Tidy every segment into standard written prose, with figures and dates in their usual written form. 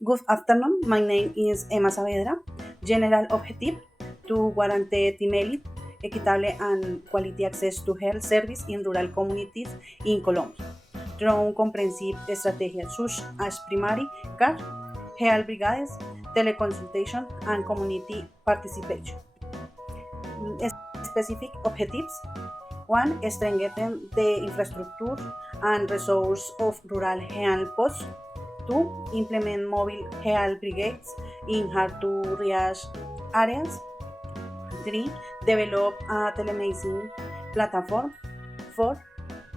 Good afternoon. My name is Emma Saavedra. General objective to guarantee timely, equitable and quality access to health service in rural communities in Colombia through comprehensive strategies such as primary care, health brigades, teleconsultation, and community participation. Specific objectives: one, strengthen the infrastructure and resource of rural health posts. 2. Implement mobile health brigades in hard-to-reach areas. 3. Develop a telemedicine platform. 4.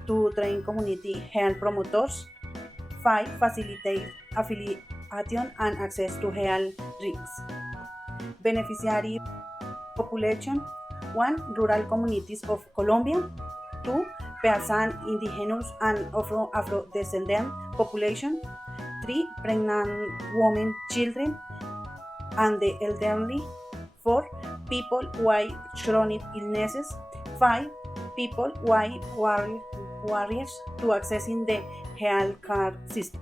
To train community health promoters. 5. Facilitate affiliation and access to health risks. Beneficiary population: 1. Rural communities of Colombia. 2. Peasant, indigenous, and Afro-descendant population. 3. Pregnant women, children, and the elderly. 4. People with chronic illnesses. 5. People with barriers to accessing the healthcare system.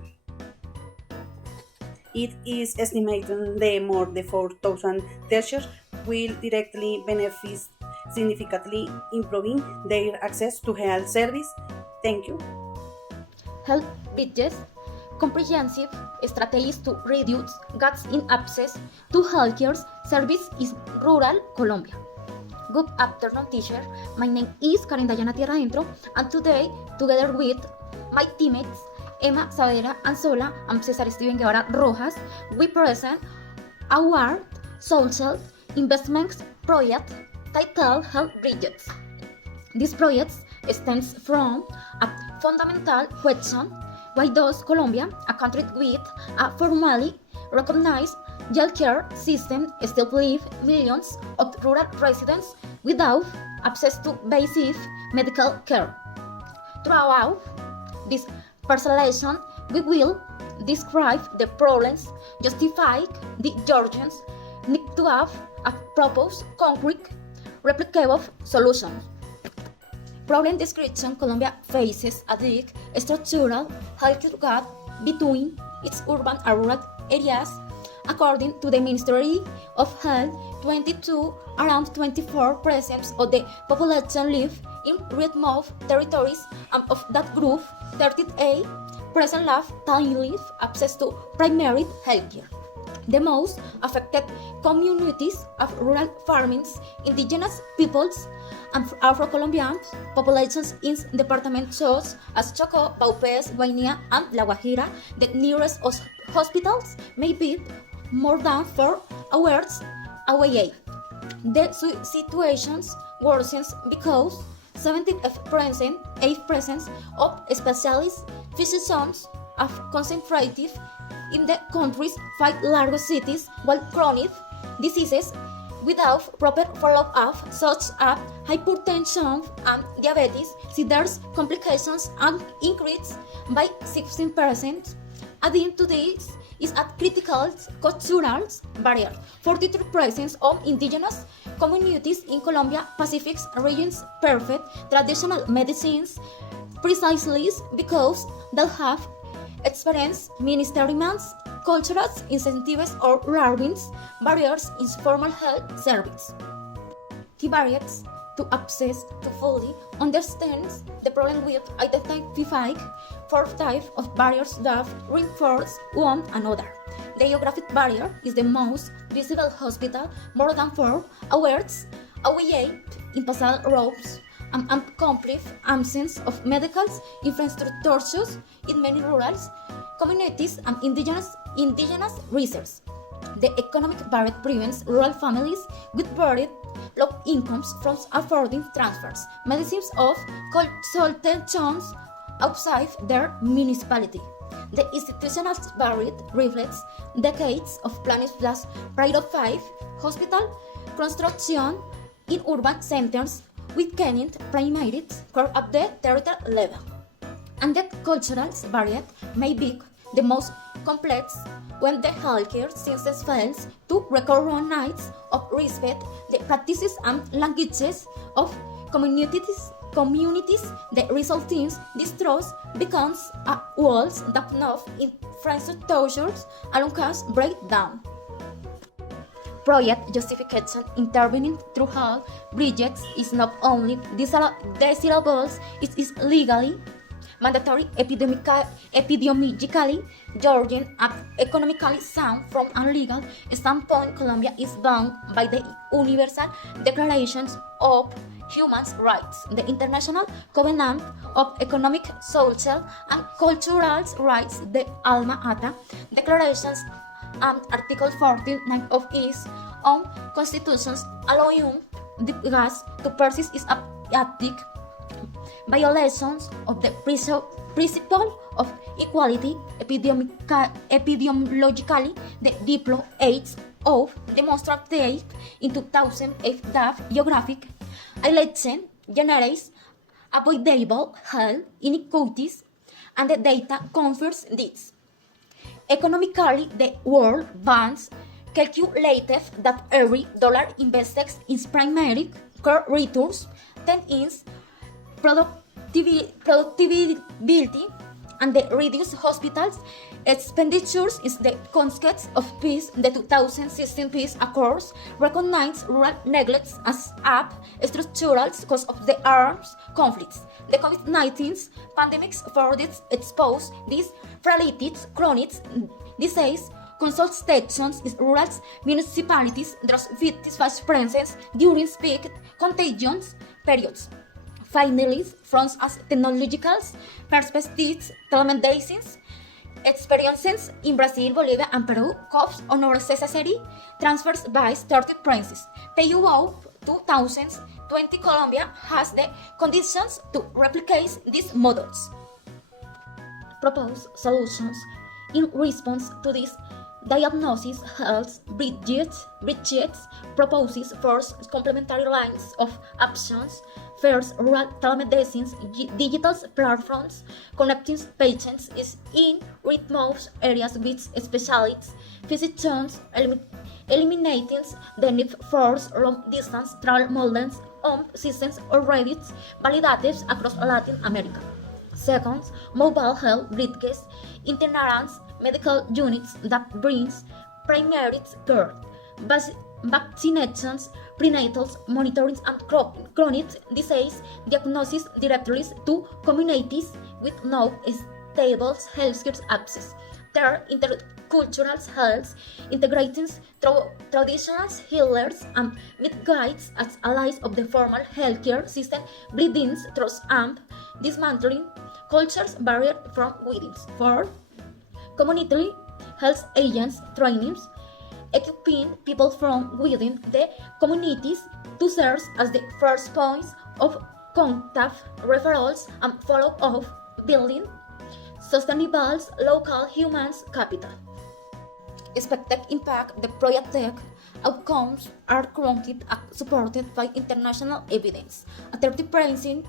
It is estimated that more than 4,000 teachers will directly benefit, significantly improving their access to health service. Thank you. Health bridges, comprehensive strategies to reduce gaps in access to healthcare service in rural Colombia. Good afternoon, teacher. My name is Karen Dayana Tierra Adentro, and today, together with my teammates Emma Saavedra and Sola and Cesar Steven Guevara Rojas, we present our social investments project titled Health Bridges. This project stems from a fundamental question: why does Colombia, a country with a formally recognized healthcare system, still leave millions of rural residents without access to basic medical care? Throughout this presentation, we will describe the problems, justify the urgent need to have a proposed, concrete, replicable solution. Problem description: Colombia faces a big structural health gap between its urban and rural areas. According to the Ministry of Health, around 24% of the population live in remote territories, and of that group, 38% lack timely access to primary healthcare. The most affected communities are rural farmings, indigenous peoples, and Afro-Colombian populations in departments such as Chocó, Vaupés, Guainía, and La Guajira. The nearest hospitals may be more than 4 hours away. The situation worsens because 78% of specialist physicians are concentrated in the country's 5 largest cities, while chronic diseases without proper follow-up, such as hypertension and diabetes, see their complications and increase by 16%. Adding to this is a critical cultural barrier. 43% of indigenous communities in Colombia Pacific regions perfect traditional medicines precisely because they have experienced ministerial, cultural incentives or learning barriers in formal health service. The barriers to access to fully understands the problem with identifying 4 types of barriers that reinforce one another. The geographic barrier is the most visible: hospital more than 4 hours away, impassable roads, and complete absence of medical infrastructures in many rural communities and indigenous research. The economic barrier prevents rural families with very low incomes from affording transfers, medicines of consultations outside their municipality. The institutional barrier reflects decades of planning plus private hospital construction in urban centers with weakened primary care at the territorial level. And the cultural barrier may be the most complex when the healthcare system fails to recognize or respect the practices and languages of communities communities, the resulting distrust becomes a walls that enough infrastructures along us break down. Project justification intervening through all bridges is not only desirable, it is legally mandatory, epidemiologically Georgian, and economically sound. From a legal standpoint, Colombia is bound by the Universal Declarations of Human Rights, the International Covenant of Economic, Social, and Cultural Rights, the Alma Ata Declarations, and Article 49 of its own constitutions, allowing the gas to persist is active violations of the principle of equality. Epidemiologically, the diplo aids of demonstrated in 2008 that geographic election generates avoidable health inequalities, and the data confirms this. Economically, the World Bank calculated that every dollar invested in primary care returns 10 is productivity, and the reduced hospitals expenditures is the consequence of peace. The 2016 peace accords recognized rural neglect as a structural cause of the armed conflicts. The COVID-19 pandemic further exposed these frailties. Chronic disease consultations in rural municipalities thus vice presence during peak contagion periods. Finally, from a technological perspective, telemedicine experiences in Brazil, Bolivia, and Peru cops on necessary transfers by started prices. PUO 2020 Colombia has the conditions to replicate these models. Proposed solutions in response to this diagnosis. Health bridges proposes first complementary lines of actions. First, rural telemedicine digital platforms connecting patients is in remote areas with specialists, physicians, eliminating the need for long-distance travel models on systems already validated across Latin America. Second, mobile health bridges itinerant medical units that brings primary care, vaccinations, prenatal monitoring, and chronic disease diagnosis directly to communities with no stable healthcare access. Third, intercultural health, integrating traditional healers and midwives as allies of the formal healthcare system, bleeding trust and dismantling cultures barrier from within. Fourth, community health agents trainings, equipping people from within the communities to serve as the first points of contact, referrals, and follow-up, building sustainable local human capital. Expected impact. The project outcomes are currently supported by international evidence. A 30%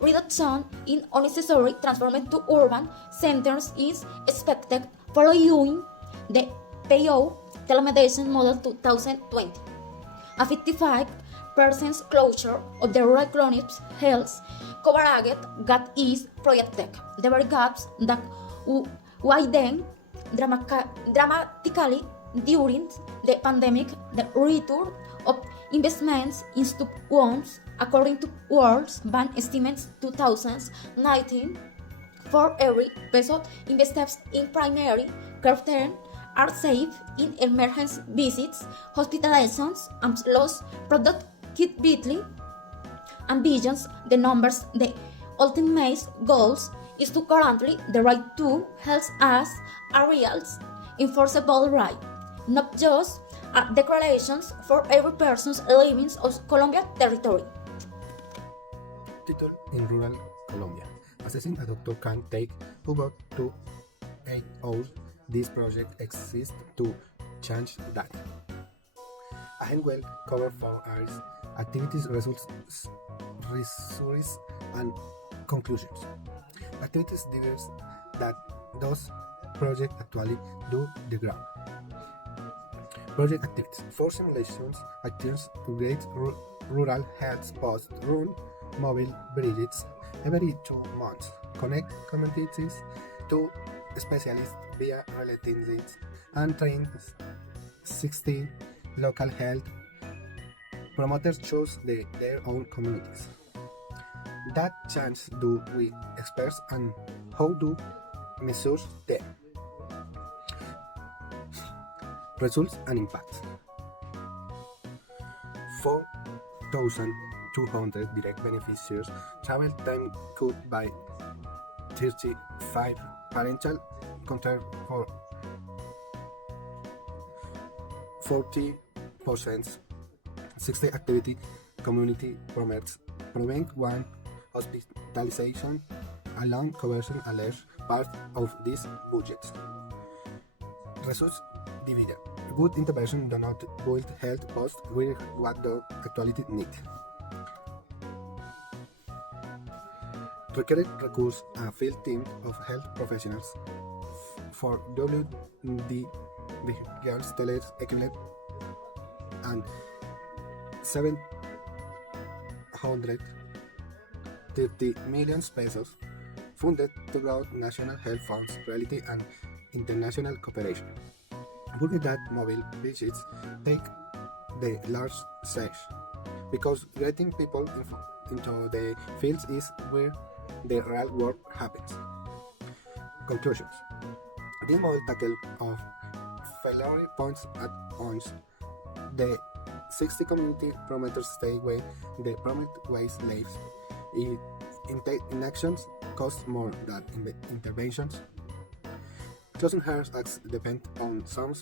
reduction in unnecessary transformation to urban centers is expected following the PO telemedicine model 2020. A 55% closure of the rural clinic health coverage gap is projected. The very gaps that widen dramatically during the pandemic. The return of investments into homes, according to World Bank estimates 2019, for every peso invested in primary care are saved in emergency visits, hospitalizations, and lost productivity and visions. The numbers, the ultimate goals is to guarantee the right to health as a real enforceable right, not just declarations for every person living on Colombia territory. Title in rural Colombia. Assessing a doctor can take about 2 8 hours. This project exists to change that. A hand well cover 4 areas, activities, results, and conclusions. Activities diverse that those project actually do the ground. Project activities. 4 simulations actions to create rural health posts run mobile bridges every 2 months, connect communities to specialists via relatives, and train 60 local health promoters choose their own communities. That chance do we experts and how do measure them? Results and impact. 4,200 direct beneficiaries, travel time cut by 35, parental control for 40%, 60 activity community promotes prevent one hospitalization alone covers a large part of this budget. Results divided. Good intervention do not build health posts with what the actuality need. Required recurs a field team of health professionals for WD vigilance tele equivalent and 730 million pesos funded throughout national health funds, reality and international cooperation. Believe that mobile visits take the large size because getting people into the fields is where the real work happens. Conclusions. This model tackle of failure points at once the 60 community promoters stay where the promoted ways lives. Inactions cost more than interventions. Closing hearts acts depend on some